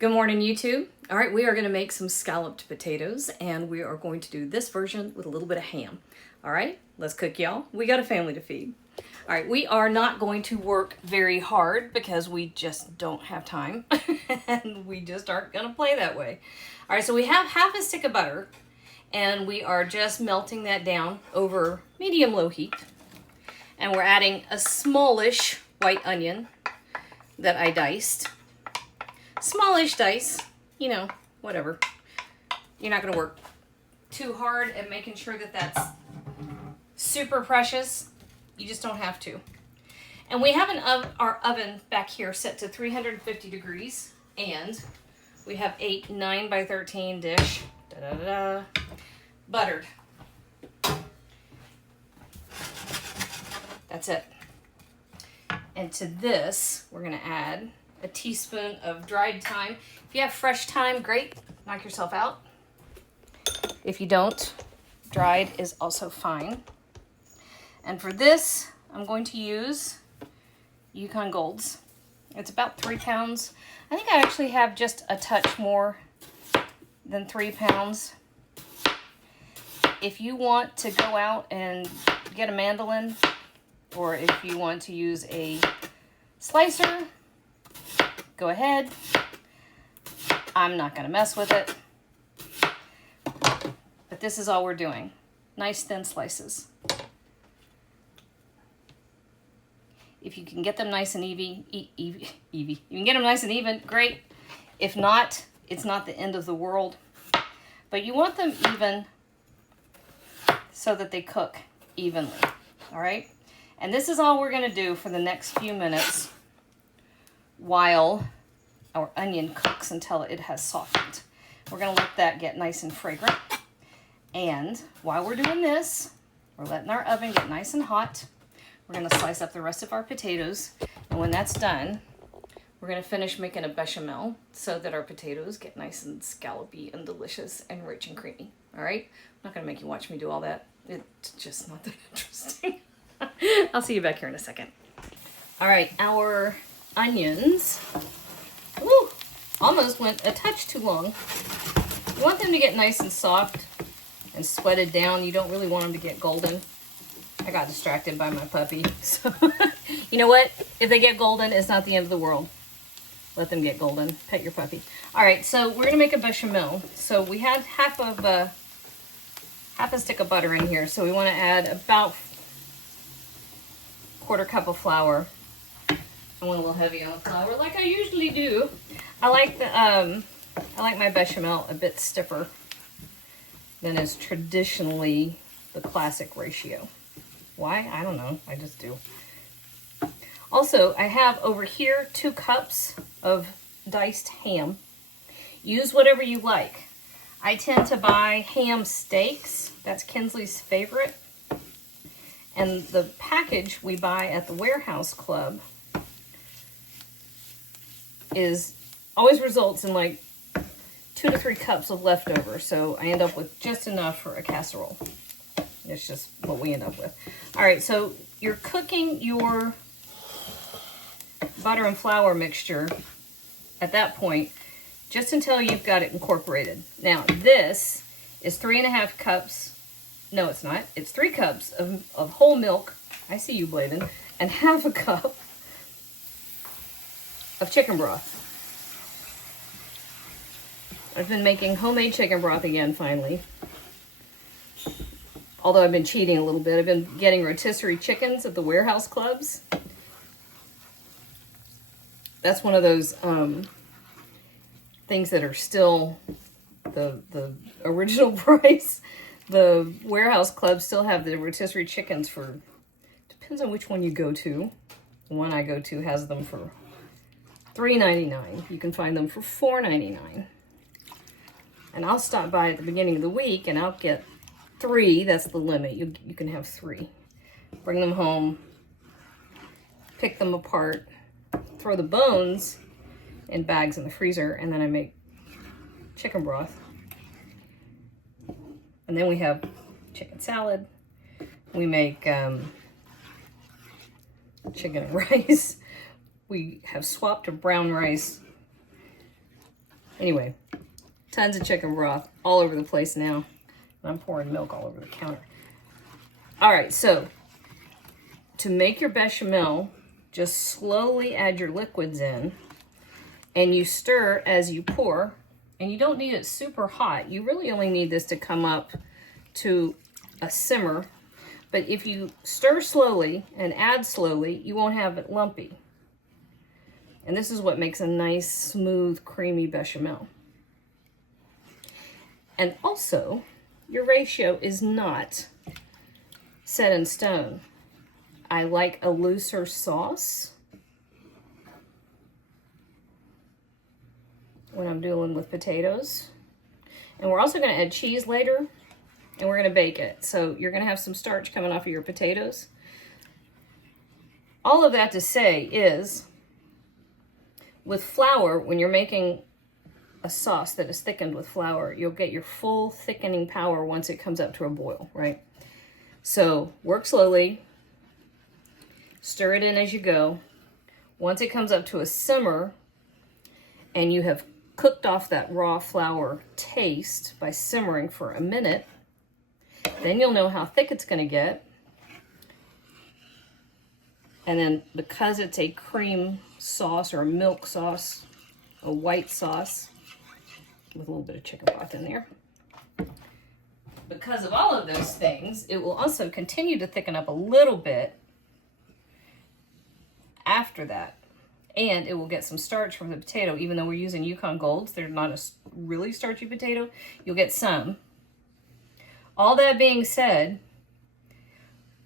Good morning, YouTube. All right, we are going to make some scalloped potatoes, and we are going to do this version with a little bit of ham. All right, let's cook, y'all. We got a family to feed. All right, we are not going to work very hard because we just don't have time, and we just aren't going to play that way. All right, so we have half a stick of butter, and we are just melting that down over medium-low heat. And we're adding a smallish white onion that I diced. Smallish dice, you know, whatever. You're not going to work too hard at making sure that that's super precious. You just don't have to. And we have our oven back here set to 350 degrees, and we have a 9x13 dish, buttered. That's it. And to this, we're going to add a teaspoon of dried thyme. If you have fresh thyme, great. Knock yourself out. If you don't, dried is also fine. And for this, I'm going to use Yukon Golds. It's about 3 pounds. I think I actually have just a touch more than 3 pounds. If you want to go out and get a mandolin, or if you want to use a slicer, go ahead. I'm not going to mess with it. But this is all we're doing. Nice thin slices. If you can get them nice and you can get them nice and even, great. If not, it's not the end of the world. But you want them even so that they cook evenly. All right? And this is all we're going to do for the next few minutes while our onion cooks until it has softened. We're going to let that get nice and fragrant. And while we're doing this, we're letting our oven get nice and hot. We're going to slice up the rest of our potatoes. And when that's done, we're going to finish making a bechamel so that our potatoes get nice and scallopy and delicious and rich and creamy. All right? I'm not going to make you watch me do all that. It's just not that interesting. I'll see you back here in a second. All right, our onions, almost went a touch too long. You want them to get nice and soft and sweated down. You don't really want them to get golden. I got distracted by my puppy. So, you know what? If they get golden, it's not the end of the world. Let them get golden. Pet your puppy. All right, so we're gonna make a bechamel. So we had half a stick of butter in here. So we want to add about 1/4 cup of flour. I went a little heavy on the flour, like I usually do. I like my bechamel a bit stiffer than is traditionally the classic ratio. Why? I don't know. I just do. Also, I have over here 2 cups of diced ham. Use whatever you like. I tend to buy ham steaks. That's Kinsley's favorite. And the package we buy at the Warehouse Club always results in like 2 to 3 cups of leftover. So I end up with just enough for a casserole. It's just what we end up with. All right, so you're cooking your butter and flour mixture at that point just until you've got it incorporated. Now, this is 3.5 cups. No, it's not. It's 3 cups of whole milk. I see you, Bladen. And 1/2 cup of chicken broth. I've been making homemade chicken broth again, finally. Although I've been cheating a little bit. I've been getting rotisserie chickens at the Warehouse Clubs. That's one of those things that are still the original price. The Warehouse Clubs still have the rotisserie chickens for, depends on which one you go to. The one I go to has them for $3.99. You can find them for $4.99. And I'll stop by at the beginning of the week and I'll get 3. That's the limit. You can have 3. Bring them home, pick them apart, throw the bones in bags in the freezer, and then I make chicken broth. And then we have chicken salad. We make chicken and rice. We have swapped to brown rice Anyway, tons of chicken broth all over the place now. I'm pouring milk all over the counter. All right, so to make your bechamel, just slowly add your liquids in, and you stir as you pour, and you don't need it super hot. You really only need this to come up to a simmer, but if you stir slowly and add slowly, you won't have it lumpy. And this is what makes a nice, smooth, creamy bechamel. And also, your ratio is not set in stone. I like a looser sauce when I'm dealing with potatoes. And we're also going to add cheese later, and we're going to bake it. So you're going to have some starch coming off of your potatoes. All of that to say is, with flour, when you're making a sauce that is thickened with flour, you'll get your full thickening power once it comes up to a boil, right? So work slowly, stir it in as you go. Once it comes up to a simmer and you have cooked off that raw flour taste by simmering for a minute, then you'll know how thick it's going to get. And then because it's a cream sauce or a milk sauce, a white sauce with a little bit of chicken broth in there, because of all of those things, it will also continue to thicken up a little bit after that. And it will get some starch from the potato. Even though we're using Yukon Golds, they're not a really starchy potato. You'll get some. All that being said,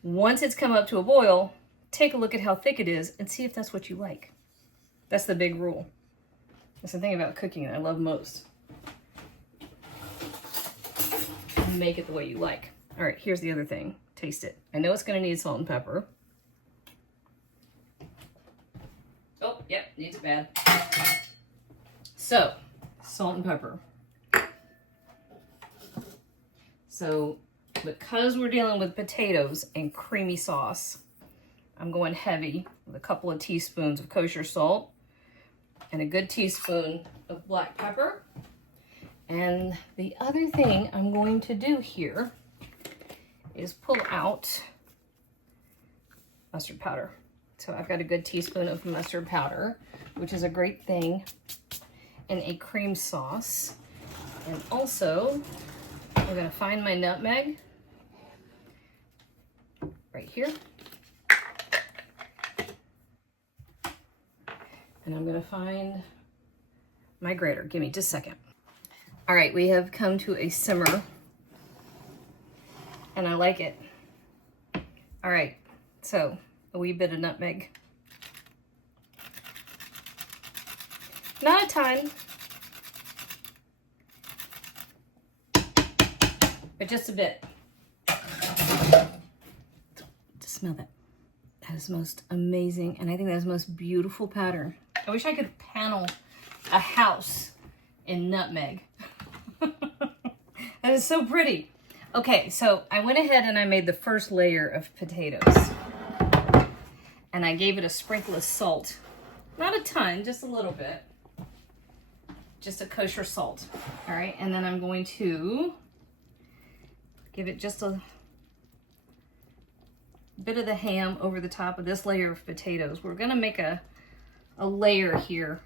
once it's come up to a boil, take a look at how thick it is and see if that's what you like. That's the big rule. That's the thing about cooking that I love most. Make it the way you like. All right, here's the other thing. Taste it. I know it's going to need salt and pepper. Oh, yep, needs it bad. So, salt and pepper. So, because we're dealing with potatoes and creamy sauce, I'm going heavy with a couple of teaspoons of kosher salt and a good teaspoon of black pepper. And the other thing I'm going to do here is pull out mustard powder. So I've got a good teaspoon of mustard powder, which is a great thing in a cream sauce. And also, I'm going to find my nutmeg right here. And I'm going to find my grater. Give me just a second. All right, we have come to a simmer, and I like it. All right, so a wee bit of nutmeg. Not a ton, but just a bit. Just smell that. That is the most amazing, and I think that is the most beautiful pattern. I wish I could panel a house in nutmeg. That is so pretty. Okay, so I went ahead and I made the first layer of potatoes. And I gave it a sprinkle of salt. Not a ton, just a little bit. Just a kosher salt. All right, and then I'm going to give it just a bit of the ham over the top of this layer of potatoes. We're gonna make a layer here.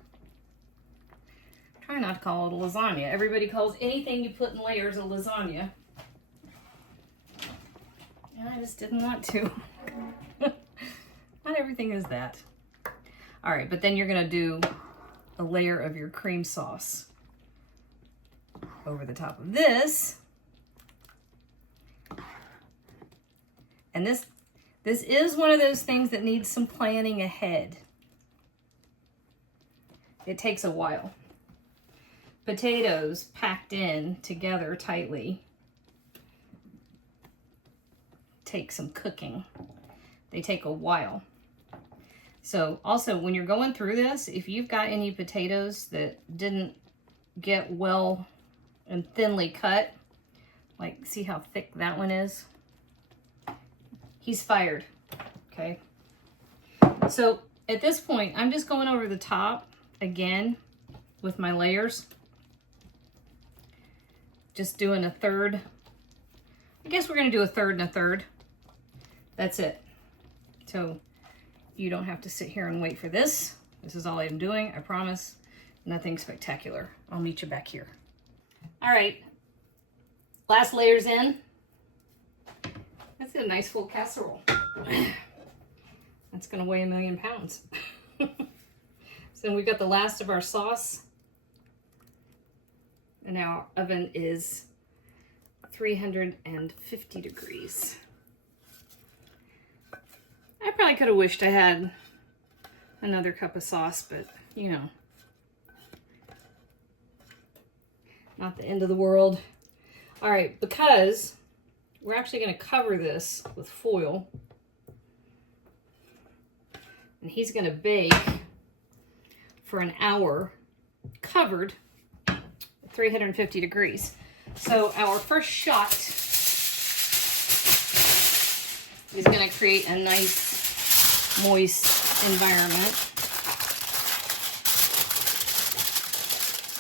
Try not to call it a lasagna. Everybody calls anything you put in layers a lasagna. And I just didn't want to. Not everything is that. All right, but then you're gonna do a layer of your cream sauce over the top of this. And this is one of those things that needs some planning ahead. It takes a while. Potatoes packed in together tightly take some cooking. They take a while. So also when you're going through this, if you've got any potatoes that didn't get well and thinly cut, like see how thick that one is? He's fired, okay? So at this point, I'm just going over the top again with my layers. just doing a third. I guess we're gonna do a third and a third. That's it. So you don't have to sit here and wait for this. This is all I'm doing, I promise. Nothing spectacular. I'll meet you back here. All right, last layer's in. That's a nice full casserole. That's gonna weigh 1,000,000 pounds. So we got the last of our sauce. And our oven is 350 degrees. I probably could have wished I had another cup of sauce, but you know, not the end of the world. All right, because we're actually going to cover this with foil, and he's going to bake for an hour covered at 350 degrees. So our first shot is going to create a nice moist environment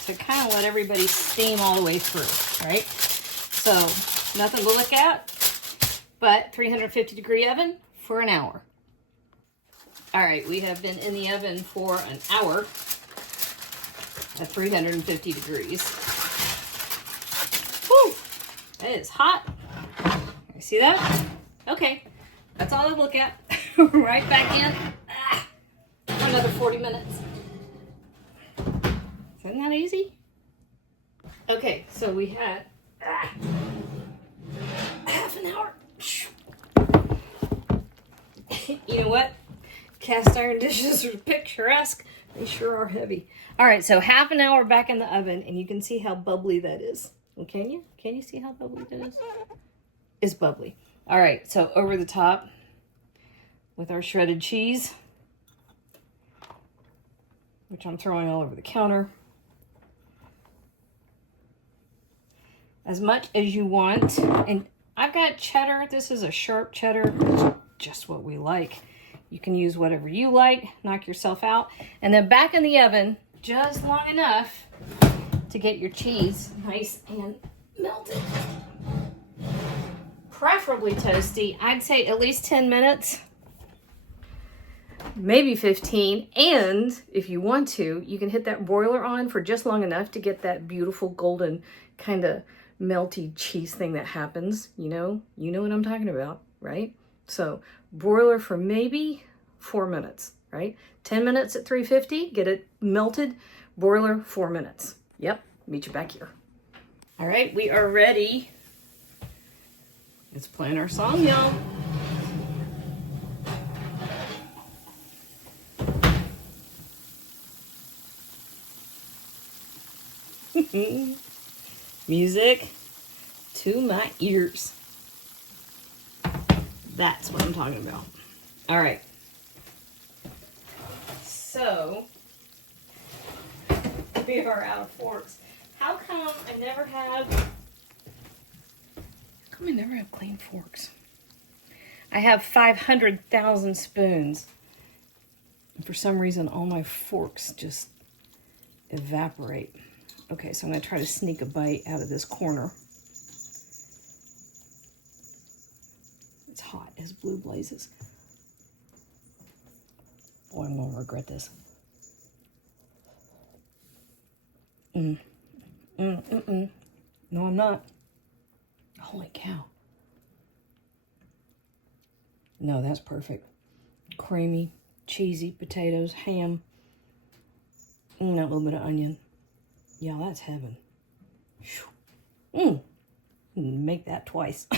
to kind of let everybody steam all the way through, right? So nothing to look at, but 350 degree oven for an hour. All right, we have been in the oven for an hour at 350 degrees. Whew, that is hot. You see that? Okay, that's all I look at. Right back in. Another 40 minutes. Isn't that easy? Okay, so we had half an hour. You know what? Cast iron dishes are picturesque. They sure are heavy. All right, so half an hour back in the oven, and you can see how bubbly that is. Well, can you? Can you see how bubbly that is? It's bubbly. All right, so over the top with our shredded cheese, which I'm throwing all over the counter. As much as you want. And I've got cheddar. This is a sharp cheddar. It's just what we like. You can use whatever you like. Knock yourself out. And then back in the oven, just long enough to get your cheese nice and melted. Preferably toasty. I'd say at least 10 minutes. Maybe 15. And if you want to, you can hit that broiler on for just long enough to get that beautiful golden kind of melty cheese thing that happens. You know what I'm talking about, right? So broiler for maybe 4 minutes, right? 10 minutes at 350, get it melted. Broiler 4 minutes. Yep, meet you back here. All right, we are ready. Let's play our song, y'all. Music to my ears. That's what I'm talking about. All right. So, we are out of forks. How come I never have clean forks? I have 500,000 spoons. And for some reason, all my forks just evaporate. Okay, so I'm going to try to sneak a bite out of this corner. It's hot as blue blazes. Boy, I'm going to regret this. No, I'm not. Holy cow. No, that's perfect. Creamy, cheesy potatoes, ham, and that little bit of onion. Yeah, that's heaven. Make that twice.